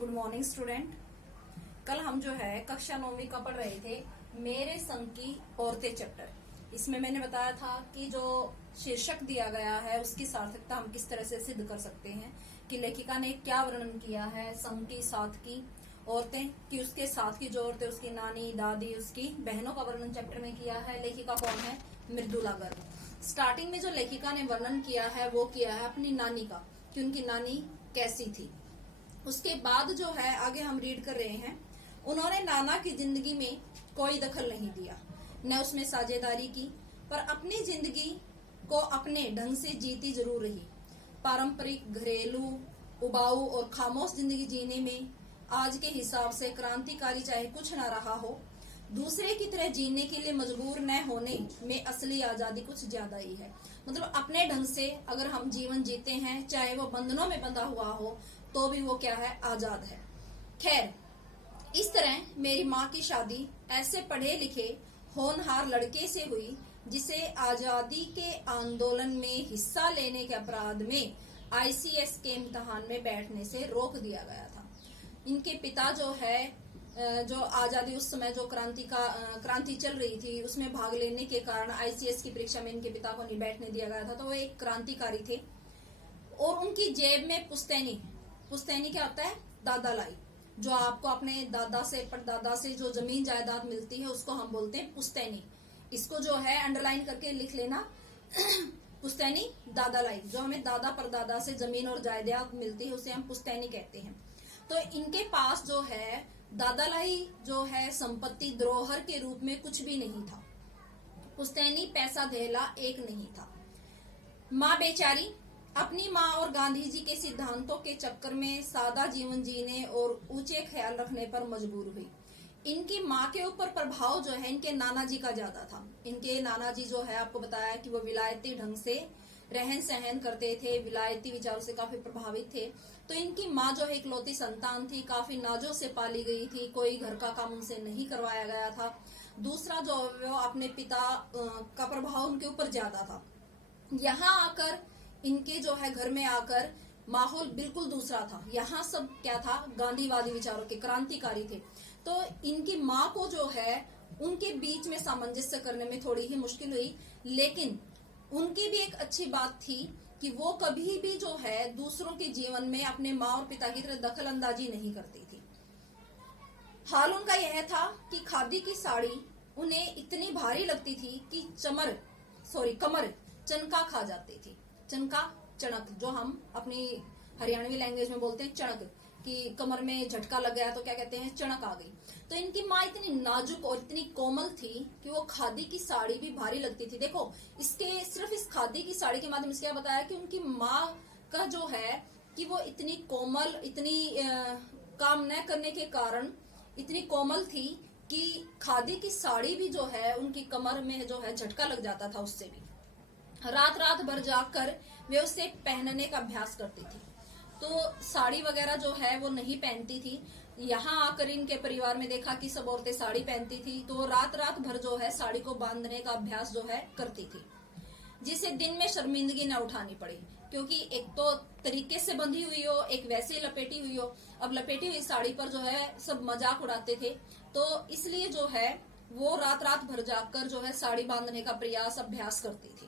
Good morning student. कल हम जो है कक्षा 9वीं का पढ़ रहे थे मेरे संग की औरतें चैप्टर। इसमें मैंने बताया था कि जो शीर्षक दिया गया है उसकी सार्थकता हम किस तरह से सिद्ध कर सकते हैं कि लेखिका ने क्या वर्णन किया है संग की साथ की औरतें, कि उसके साथ की जो औरतें उसकी नानी दादी उसकी बहनों का वर्णन चैप्टर में किया है। लेखिका कौन है? मृदुला गर्ग। स्टार्टिंग में जो लेखिका ने वर्णन किया है वो किया है अपनी नानी का, कि उनकी नानी कैसी थी। उसके बाद जो है आगे हम रीड कर रहे हैं, उन्होंने नाना की जिंदगी में कोई दखल नहीं दिया, न उसमें साझेदारी की, पर अपनी जिंदगी को अपने ढंग से जीती जरूर रही। पारंपरिक घरेलू उबाऊ और खामोश जिंदगी जीने में आज के हिसाब से क्रांतिकारी चाहे कुछ न रहा हो, दूसरे की तरह जीने के लिए मजबूर न होने में असली आजादी कुछ ज्यादा ही है। मतलब अपने ढंग से अगर हम जीवन जीते हैं, चाहे वो बंधनों में बंधा हुआ हो, तो भी वो क्या है? आजाद है। खैर, इस तरह मेरी माँ की शादी ऐसे पढ़े लिखे होनहार लड़के से हुई जिसे आजादी के आंदोलन में हिस्सा लेने के अपराध में आईसीएस के इम्तिहान में बैठने से रोक दिया गया था। इनके पिता जो है, जो आजादी उस समय जो क्रांति चल रही थी उसमें भाग लेने के कारण आईसीएस की परीक्षा में इनके पिता को नहीं बैठने दिया गया था, तो वो एक क्रांतिकारी थे। और उनकी जेब में पुश्तैनी क्या होता है? दादा लाई। जो आपको अपने दादा से परदादा से जो जमीन जायदाद मिलती है उसको हम बोलते हैं पुश्तैनी। इसको जो है अंडरलाइन करके लिख लेना पुश्तैनी दादा लाई। जो हमें दादा परदादा से जमीन और जायदाद मिलती है उसे हम पुश्तैनी कहते हैं। तो इनके पास जो है दादा लाई जो है संपत्ति धरोहर के रूप में कुछ भी नहीं था। पुश्तैनी पैसा धेला एक नहीं था। माँ बेचारी अपनी माँ और गांधी जी के सिद्धांतों के चक्कर में सादा जीवन जीने और ऊंचे ख्याल रखने पर मजबूर हुई। इनकी माँ के ऊपर प्रभाव जो है इनके नाना जी का ज्यादा था। इनके नाना जी जो है आपको बताया कि वो विलायती ढंग से रहन सहन करते थे, विलायती विचारों से काफी प्रभावित थे। तो इनकी माँ जो है इकलौती संतान थी, काफी नाजों से पाली गई थी, कोई घर का काम उनसे नहीं करवाया गया था। दूसरा जो वो अपने पिता का प्रभाव उनके ऊपर ज्यादा था। यहाँ आकर इनके जो है घर में आकर माहौल बिल्कुल दूसरा था। यहाँ सब क्या था? गांधीवादी विचारों के क्रांतिकारी थे। तो इनकी माँ को जो है उनके बीच में सामंजस्य करने में थोड़ी ही मुश्किल हुई, लेकिन उनकी भी एक अच्छी बात थी कि वो कभी भी जो है दूसरों के जीवन में अपने माँ और पिता की तरह दखल अंदाजी नहीं करती थी। हाल उनका यह था कि खादी की साड़ी उन्हें इतनी भारी लगती थी कि कमर चनका खा जाती थी। चनका, चणक, जो हम अपनी हरियाणवी लैंग्वेज में बोलते हैं चणक, कि कमर में झटका लग गया तो क्या कहते हैं? चणक आ गई। तो इनकी माँ इतनी नाजुक और इतनी कोमल थी कि वो खादी की साड़ी भी भारी लगती थी। देखो, सिर्फ इस खादी की साड़ी के माध्यम से क्या बताया कि उनकी माँ का जो है कि वो इतनी कोमल, इतनी काम न करने के कारण इतनी कोमल थी कि खादी की साड़ी भी जो है उनकी कमर में जो है झटका लग जाता था। उससे भी रात भर जाकर वे उसे पहनने का अभ्यास करती थी। तो साड़ी वगैरह जो है वो नहीं पहनती थी। यहाँ आकर इनके परिवार में देखा कि सब औरतें साड़ी पहनती थी, तो रात भर जो है साड़ी को बांधने का अभ्यास जो है करती थी, जिसे दिन में शर्मिंदगी न उठानी पड़ी। क्योंकि एक तो तरीके से बंधी हुई हो, एक वैसे ही लपेटी हुई हो। अब लपेटी हुई साड़ी पर जो है सब मजाक उड़ाते थे, तो इसलिए जो है वो रात भर जाकर जो है साड़ी बांधने का प्रयास अभ्यास करती थी।